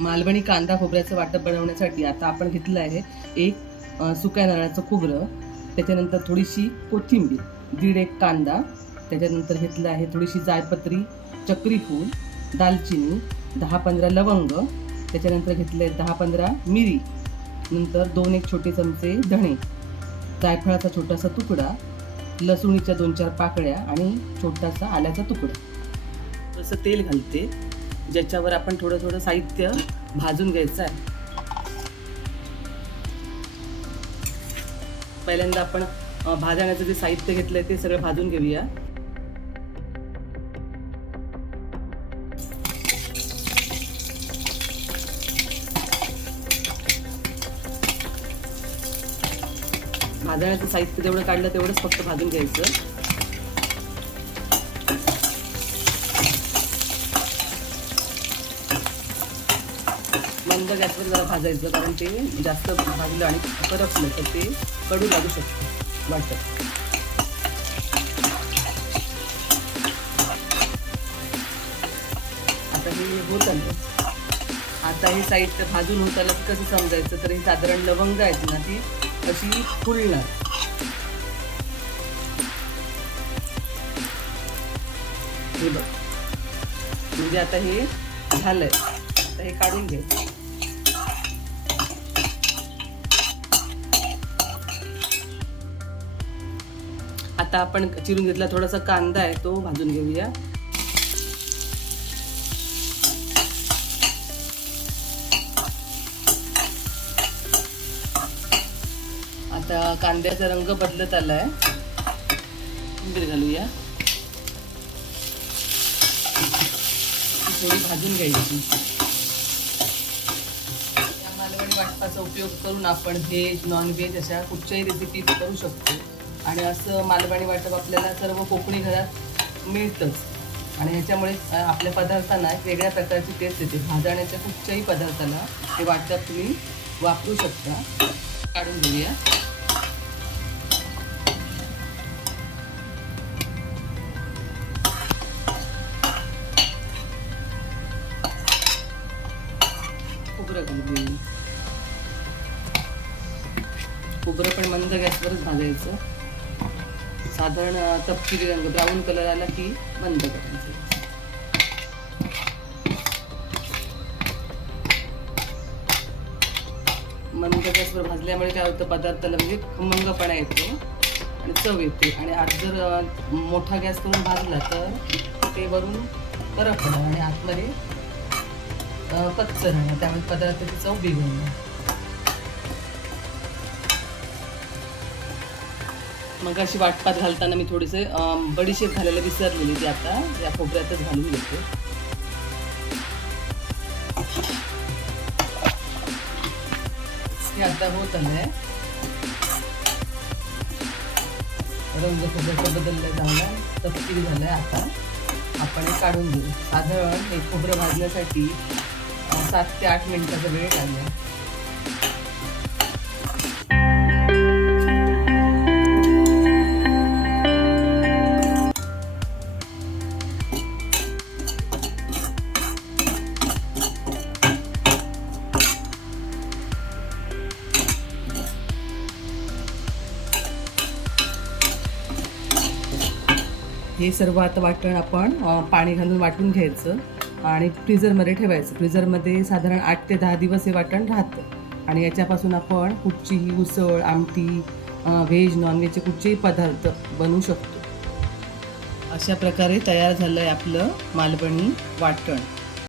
मालवणी कांदा खोबऱ्याचं वाटप बनवण्यासाठी आता आपण घेतलं आहे एक सुक्या नारळाचं खोबरं, त्याच्यानंतर थोडीशी कोथिंबीर, 1.5 कांदा, त्याच्यानंतर घेतलं आहे थोडीशी जायपत्री, चक्री फूल, दालचिनी, 10-15 लवंग, त्याच्यानंतर घेतले 10-15 मिरी, नंतर 2-1 छोटे चमचे धणे, जायफळाचा छोटासा तुकडा, लसूणीच्या 2-4 पाकळ्या आणि छोटासा आल्याचा तुकडा. तसं तेल घालते ज्याच्यावर आपण थोडं थोडं साहित्य भाजून घ्यायचं आहे. पहिल्यांदा आपण भाजण्याचं जे साहित्य घेतलंय ते सगळं भाजून घेऊया. भाजण्याचं साहित्य जेवढं काढलं तेवढंच फक्त भाजून घ्यायचं. मंद गॅसवर जरा भाजायचं, कारण ते जास्त भाजलं आणि करपलं तर ते कडू लागू शकतं वाटत. आता हे होत आलं. आता हे साहित्य भाजून होत आलं कसं समजायचं, तर हे साधारण लवंग आहेत ना ती अशी फुलणार. हे बघ, म्हणजे आता हे झालंय. आता हे काढून घे. आता आपण चिरून घेतला थोडासा कांदा आहे तो भाजून घेऊया. आता कांद्याचा रंग बदलत आलाय. कोथिंबीर घालूया, थोडी भाजून घ्यायची. या मालवणी वाटपाचा उपयोग करून आपण व्हेज नॉन व्हेज अशा कुठच्याही रेसिपी करू शकतो. आणि असं मालवणी वाटप आपल्याला सर्व कोकणी घरात मिळतंच. आणि ह्याच्यामुळे आपल्या पदार्थांना एक वेगळ्या प्रकारची टेस्ट येते. भाजण्याच्या कुठच्याही पदार्थाला हे वाटप तुम्ही वापरू शकता. काढून घेऊया. खोबरं घालूया. खोबरं पण मंद गॅसवरच भाजायचं. साधारण तपकिरी रंग ब्राऊन कलर आला की बंद करायचं. मंद गॅसवर भाजल्यामुळे काय होतं, पदार्थाला म्हणजे खमंगपणा येतो आणि चव येते. आणि आज जर मोठा गॅस करून भाजला तर ते वरून करपणार आणि आतमध्ये कच्चं राहणार, त्यामुळे पदार्थाची चव बिघडणार. मग अशी वाटपात घालताना मी थोडेसे बडीशेप घालायला विसरलेली, ती आता या खोबऱ्यातच घालून घेते. हे आता होत आलंय. रंग खोबऱ्याचा बदललाय, चांगला तपकिरी झालाय. आता आपण हे काढून घेऊ. साधारण हे खोबरं भाजण्यासाठी 7 ते 8 मिनिटाचा वेळ लागला. हे सर्व आता वाटण आपण पाणी घालून वाटून घ्यायचं आणि फ्रीझरमध्ये ठेवायचं. फ्रीझरमध्ये साधारण 8 ते 10 दिवस हे वाटण राहतं. आणि याच्यापासून आपण कुठचीही उसळ, आमटी, व्हेज नॉनव्हेजचे कुठचेही पदार्थ बनवू शकतो. अशा प्रकारे तयार झालं आहे आपलं मालवणी वाटण.